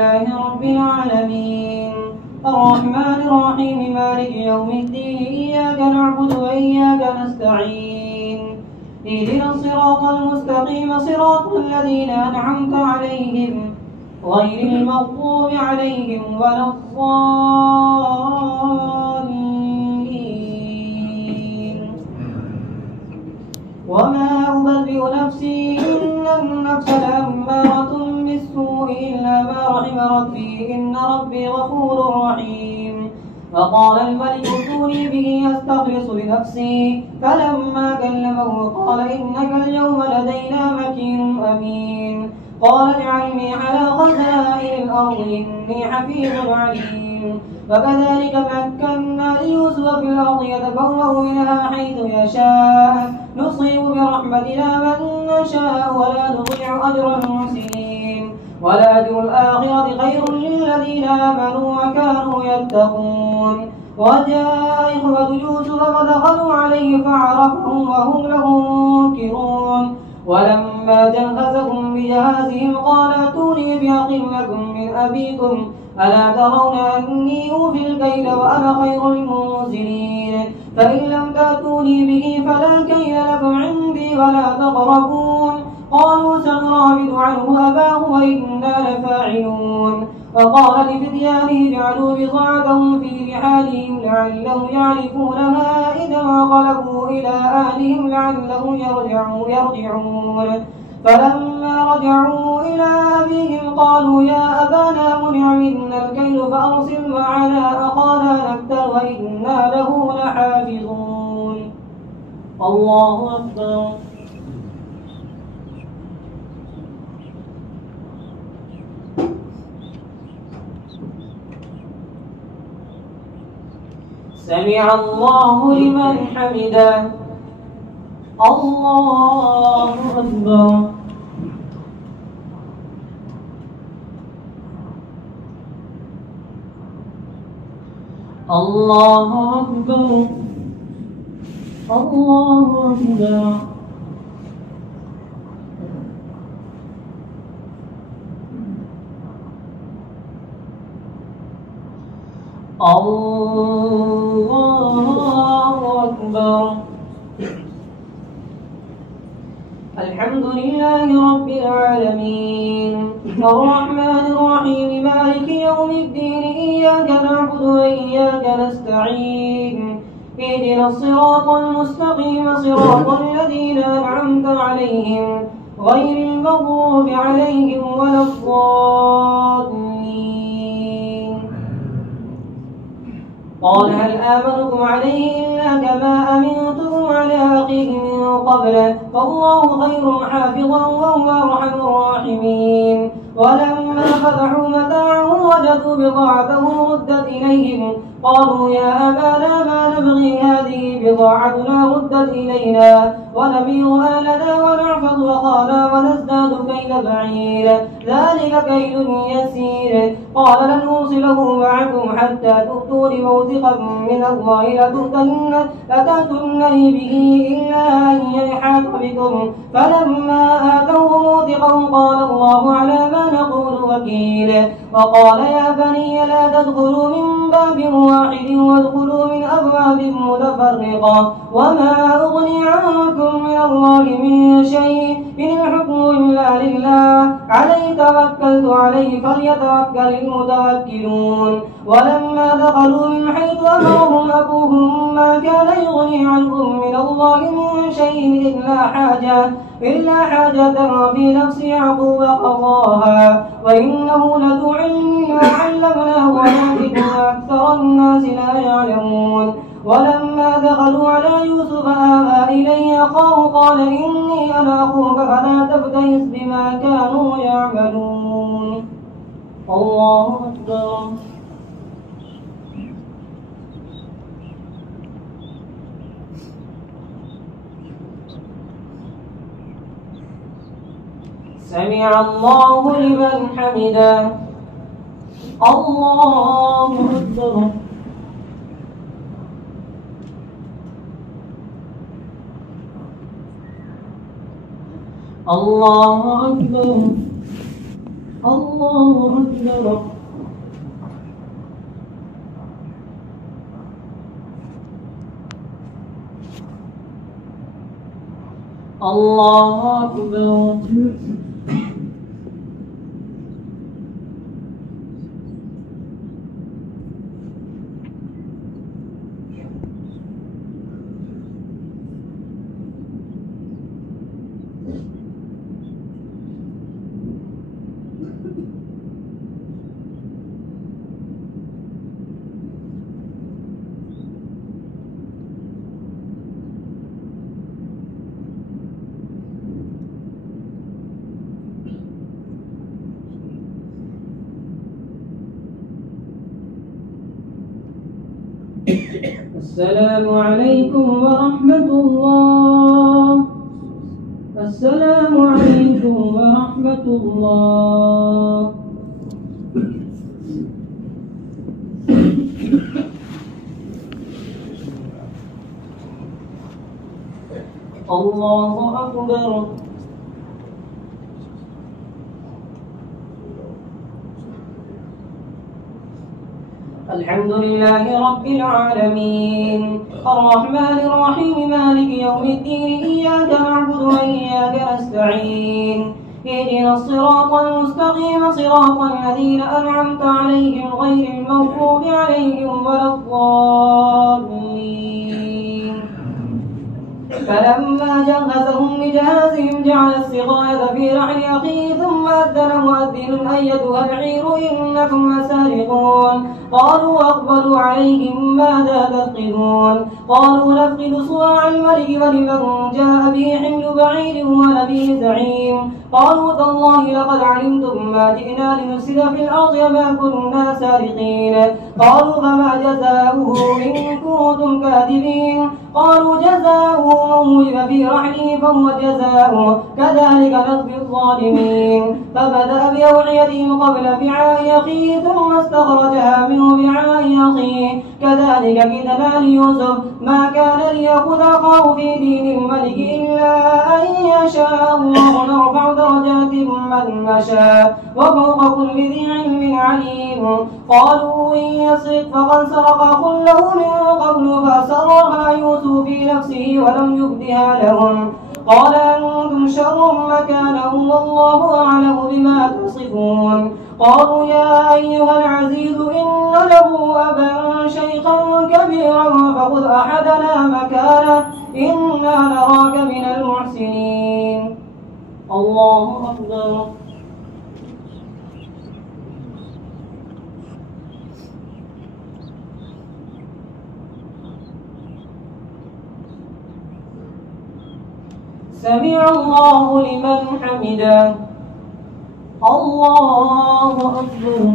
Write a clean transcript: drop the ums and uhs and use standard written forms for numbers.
لله رب العالمين الرحمن الرحيم مالك يوم الدين إياك نعبد وإياك نستعين اهدنا الصراط المستقيم صراط الذين أنعمت عليهم غير المغضوب عليهم ولا الضالين. وما أبرئ نفسي إن النفس لأمارة بالسوء إلا ما رحم ربي إن ربي غفور رحيم. فقال الملك ائتوني به أستخلص لنفسي فلما كلمه قال إنك اليوم لدينا مكين أمين. قال اجعلني على خزائن الأرض إني حفيظ عليم. فكذلك مكنا ليوسف في الأرض يتبوأ منها حيث يشاء نصيب برحمتنا من نشاء ولا نضيع أجر المحسنين ولأجر الآخرة خير للذين آمنوا وكانوا يتقون. وجاء إخوة يوسف فدخلوا عليه فعرفهم وهم له منكرون. ولما جهزهم بجهازهم قال ائتوني بأخ لكم من أبيكم ألا ترون أني أوفي الكيل وأنا خير المنزلين. فإن لم تأتوني به فلا كيل لكم عندي ولا تقربون. قالوا سنراود عنه أباه وإنا لفاعلون. وقال لفتيانه اجعلوا بضاعتهم في رحالهم لعلهم يعرفونها إذا انقلبوا إلى أهلهم لعلهم يرجعون. فلما رجعوا إلى أبيهم قالوا يا أبانا منع منا الكيل فأرسل معنا أخانا نكتل وإنا له لحافظون. الله أكبر. سمع الله لمن حمده. الله أكبر. الله أكبر. الله أكبر. الله أكبر. الحمد لله رب العالمين الرحمن الرحيم مالك يوم الدين إياك نعبد وإياك نستعين اهدنا الصراط المستقيم صراط الذين أنعمت عليهم غير المغضوب عليهم ولا الضالين. قال هل آمنكم عليه إلا كما أمنتكم على أخيه من قبل فالله خير حافظا وهو أرحم الراحمين. ولما فتحوا متاعهم وجدوا بضاعتهم ردت إليهم قالوا يا أبانا ما نبغي هذه بضاعتنا ردت إلينا ونبيع أهلنا ونعفظ أخانا ونزداد كيل بعير ذلك كيل يسير. قال لن أرسله معكم حتى تؤتون موثقا من الله لتأتونني به إلا أن يحاط بكم. فلما آتوه موثقا قال الله على ما نقول وكيل. وقال يا بني لا تدخلوا من باب واحد وادخلوا من أبواب متفرقة وما أغني عنكم من الله من شيء إن الحكم إلا لله عليه توكلت عليه فليتوكل المتوكلون. ولما دخلوا من حيث أمرهم أبوهم ما كان يغني عنهم من الله من شيء إلا حاجة في نفس يعقوب قضاها وإنه لذو علم لما علمناه ولكن أكثر الناس لا يعلمون. ولما دخلوا على يوسف آوى إليه أخاه قال إني أنا أخوك فلا تبتئس بما كانوا يعملون. الله أكبر. سمع الله لمن حمده. الله أكبر. الله أكبر. الله أكبر. الله أكبر. السلام عليكم ورحمة الله. السلام عليكم ورحمة الله. الله أكبر. الحمد لله رب العالمين الرحمن الرحيم مالك يوم الدين إياك نعبد وإياك نستعين اهدنا الصراط المستقيم صراط الذين أنعمت عليهم غير المغضوب عليهم ولا الضالين. فلما جهزهم بجهازهم جعل السقاية في رحل أخيه ثم أذن مؤذن أيتها العير إنكم لسارقون. قالوا أقبلوا عليهم ماذا تفقدون؟ قالوا نفقد صواع الملك ولمن جاء به حمل بعير ونبي زعيم. قالوا تالله لقد علمتم ما جئنا لنفسد في الأرض وما كنا سارقين. قالوا فما جزاؤه إن كنتم كاذبين؟ قالوا جزاؤه من وجد في رحله فهو جزاؤه كذلك نجزي الظالمين. فبدأ بأوعيتهم قبل وعاء أخيه ثم استخرجها منه وعاء أخيه كذلك كدنا ليوسف ما كان ليأخذ أخاه في دين الملك إلا أن يشاء الله نرفع درجات من نشاء وفوق كل ذي علم عليم. قالوا إن يسرق فقد سرق أخ له من قبل فأسرها يوسف في نفسه ولم يبدها لهم. قال أنتم شر مكانا والله أعلم بما تصفون. قالوا يا أيها العزيز إن له أبا شيخا كبيرا فخذ أحدنا مكانه إنا نراك من المحسنين. الله أكبر. سمع الله لمن حمده. الله أكبر.